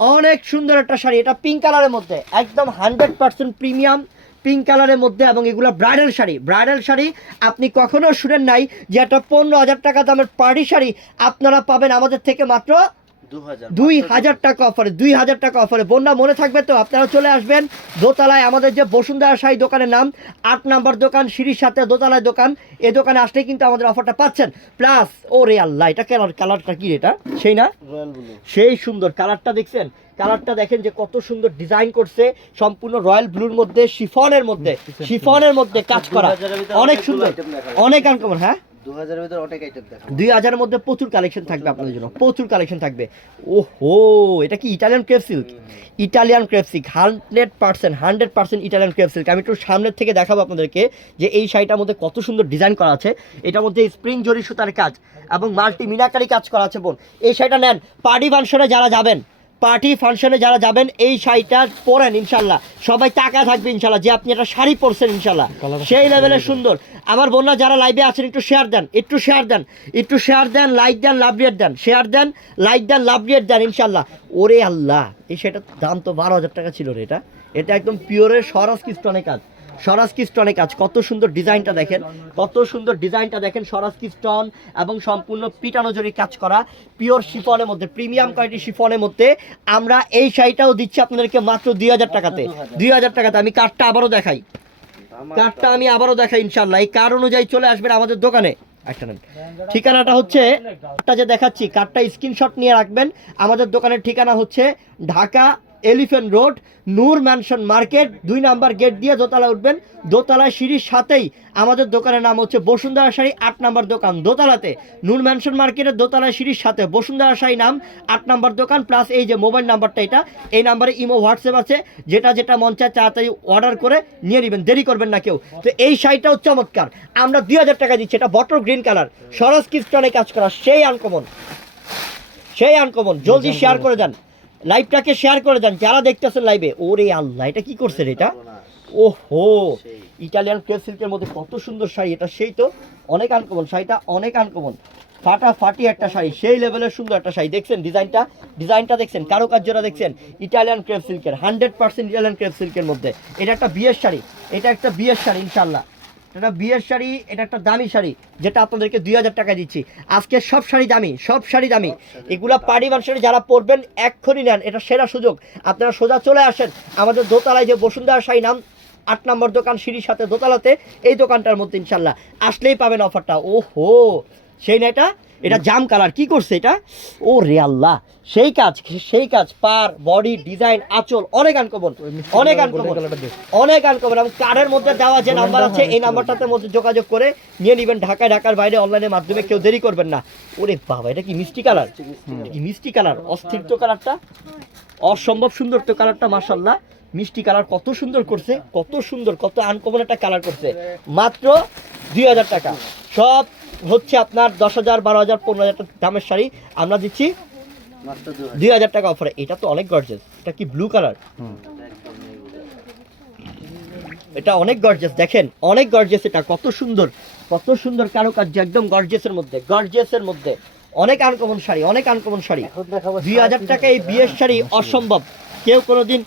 অনেক সুন্দর একটা শাড়ি। এটা পিঙ্ক কালারের মধ্যে। একদম হান্ড্রেড পার্সেন্ট প্রিমিয়াম পিঙ্ক কালারের মধ্যে এবং এগুলো ব্রাইডাল শাড়ি। ব্রাইডাল শাড়ি আপনি কখনো শুনেন নাই যে একটা পনেরো হাজার টাকা দামের পার্টি শাড়ি আপনারা পাবেন আমাদের থেকে মাত্র দুই হাজার টাকা। অফারে দুই হাজার টাকা অফারে বন্যা মনে থাকবে তো? আপনারা চলে আসবেন দোতলায় আমাদের যে বসুন্ধরা শাড়ি দোকানের নাম। আট নাম্বার দোকান সিঁড়ির সাথে দোতলায় দোকান। এই দোকানে আসলে কিন্তু আমাদের অফারটা পাচ্ছেন। প্লাস ও রে আল্লাহ এটা কালার কালারটা কি এটা? সেই না? সেই সুন্দর কালারটা দেখছেন? কালারটা দেখেন যে কত সুন্দর ডিজাইন করছে। সম্পূর্ণ রয়্যাল ব্লুর মধ্যে শিফনের মধ্যে শিফনের মধ্যে কাজ করা। অনেক সুন্দর। অনেক আনকমন হ্যাঁ? দুই হাজারের মধ্যে প্রচুর কালেকশন থাকবে আপনাদের জন্য। প্রচুর কালেকশন থাকবে। ওহো এটা কি Italian crepe silk Italian crepe silk hundred percent hundred percent Italian crepe silk আমি একটু সামনের থেকে দেখাবো আপনাদেরকে যে এই শাড়িটার মধ্যে কত সুন্দর ডিজাইন করা আছে। এটার মধ্যে স্প্রিং জরি সুতার কাজ এবং মাল্টি মিনাকারি কাজ করা আছে বোন। এই শাড়িটা নেন পার্টি ফাংশনে যারা যাবেন পার্টি ফাংশনে যারা যাবেন এই শাড়িটা পরেন ইনশাল্লাহ। সবাই টাকা থাকবে ইনশাল্লাহ যে আপনি একটা শাড়ি পরছেন ইনশাল্লাহ। সেই লেভেলের সুন্দর। আমার বোনরা যারা লাইভে আছেন একটু শেয়ার দেন একটু শেয়ার দেন একটু শেয়ার দেন লাইক দেন লাভ রেট দেন শেয়ার দেন লাইক দেন লাভ রেট দেন ইনশাল্লাহ। ওরে আল্লাহ এই সেটার দাম তো বারো হাজার টাকা ছিল রে এটা। এটা একদম পিওরের সরাস কিস্টনে কাজ। স্বরাজ কিস্টনে কাজ। কত সুন্দর ডিজাইনটা দেখেন, কত সুন্দর ডিজাইনটা দেখেন স্বরাজ কিস্টন এবং সম্পূর্ণ পিটানো জরি কাজ করা, পিওর শিফনের মধ্যে, প্রিমিয়াম কোয়ালিটি শিফনের মধ্যে। আমরা এই শাড়িটাও দিচ্ছি আপনাদেরকে মাত্র দুই হাজার টাকাতে। দুই হাজার টাকাতে। আমি কার্ডটা আবারও দেখাই। কার্ডটা আমি আবারও দেখাই ইনশাল্লাহ এই কার্ড অনুযায়ী চলে আসবেন আমাদের দোকানে। ঠিকানাটা হচ্ছে যে দেখাচ্ছি, কার্ডটা স্ক্রিনশট নিয়ে রাখবেন। আমাদের দোকানের ঠিকানা হচ্ছে Dhaka elephant road, Noor mansion market, দুই নাম্বার গেট দিয়ে দোতলা উঠবেন। দোতলায় সিঁড়ির সাথেই আমাদের দোকানের নাম হচ্ছে বসুন্ধরা শাড়ি, আট নাম্বার দোকান। দোতলাতে নূর ম্যানশন মার্কেটের দোতলায় সিঁড়ির সাথে বসুন্ধরা শাড়ি নাম, আট নাম্বার দোকান প্লাস এই যে মোবাইল নাম্বারটা এটা, এই নাম্বারে ইমো, হোয়াটসঅ্যাপ আছে, যেটা যেটা মন চায় তাড়াতাড়ি অর্ডার করে নিয়ে নেবেন, দেরি করবেন না কেউ। তো এই শাড়িটাও চমৎকার। আমরা দুই হাজার টাকা দিচ্ছি, এটা বটল গ্রিন কালার। সরস কিস্টনে কাজ করা, সেই আনকমন। সেই আনকমন। জলদি শেয়ার করে দেন। লাইভটাকে শেয়ার করে দেন যারা দেখতেছেন লাইভে ওরে আল্লাহ এটা কি করছে রে এটা? ওহো ইটালিয়ান ক্রেপ সিল্কের মধ্যে কত সুন্দর শাড়ি এটা সেই তো? অনেক আনকমন শাড়িটা অনেক আনকমন ফাটাফাটি একটা শাড়ি সেই লেভেলের সুন্দর একটা শাড়ি। দেখছেন ডিজাইনটা ডিজাইনটা দেখছেন কারুকার্যটা দেখছেন। ইটালিয়ান ক্রেপ সিল্কের হান্ড্রেড পার্সেন্ট ইটালিয়ান ক্রেপ সিল্কের মধ্যে। এটা একটা বিয়ের শাড়ি এটা একটা বিয়ের শাড়ি ইনশাল্লাহ এটা বিয়ের শাড়ি এটা একটা দামি শাড়ি যেটা আপনাদেরকে দুই হাজার টাকা দিচ্ছি। আজকে সব শাড়ি দামি সব শাড়ি দামি। এগুলো পাড়ি শাড়ি যারা পরবেন এক্ষুনি নেন এটা সেরা সুযোগ। আপনারা সোজা চলে আসেন আমাদের দোতলায় যে বসুন্ধরা শাড়ি নাম আট নম্বর দোকান সিঁড়ির সাথে দোতলাতে এই দোকানটার মধ্যে ইনশাল্লাহ। আসলেই পাবেন অফারটা। ওহো! সেই না এটা এটা জাম কালার। কি করছে এটা? ও রে আল্লাহ সেই কাজ সেই কাজ পার বডি ডিজাইন আঁচল অনেক আনকমন অনেক আনকমন অনেক আনকমন এবং কার্ডের মধ্যে দেওয়া যে নাম্বার আছে এই নাম্বারটাতে মধ্যে যোগাযোগ করে নিয়ে নেবেন ঢাকায় ঢাকার বাইরে অনলাইনের মাধ্যমে কেউ দেরি করবেন না। ওরে বাবা এটা কি মিষ্টি কালার? কি মিষ্টি কালার? অস্থির তো কালারটা? অসম্ভব সুন্দর তো কালারটা মার্শাল্লাহ মিষ্টি কালার কত সুন্দর করছে কত সুন্দর কত আনকমন একটা কালার করছে। মাত্র দুই হাজার টাকা। সব হচ্ছে আপনার দশ হাজার বারো হাজার পনেরো হাজার দামের শাড়ি। আমরা দিচ্ছি দুই হাজার টাকা অফারে এটা তো অনেক গর্জেস এটা কি ব্লু কালার এটা অনেক গর্জেস দেখেন অনেক গর্জেস এটা। কত সুন্দর কত সুন্দর কারুকার্য একদম গর্জেসের মধ্যে গর্জেসের মধ্যে। অনেক আনকমন শাড়ি অনেক আনকমন শাড়ি। দুই হাজার টাকা এই বিয়ের শাড়ি অসম্ভব। কেউ কোনোদিন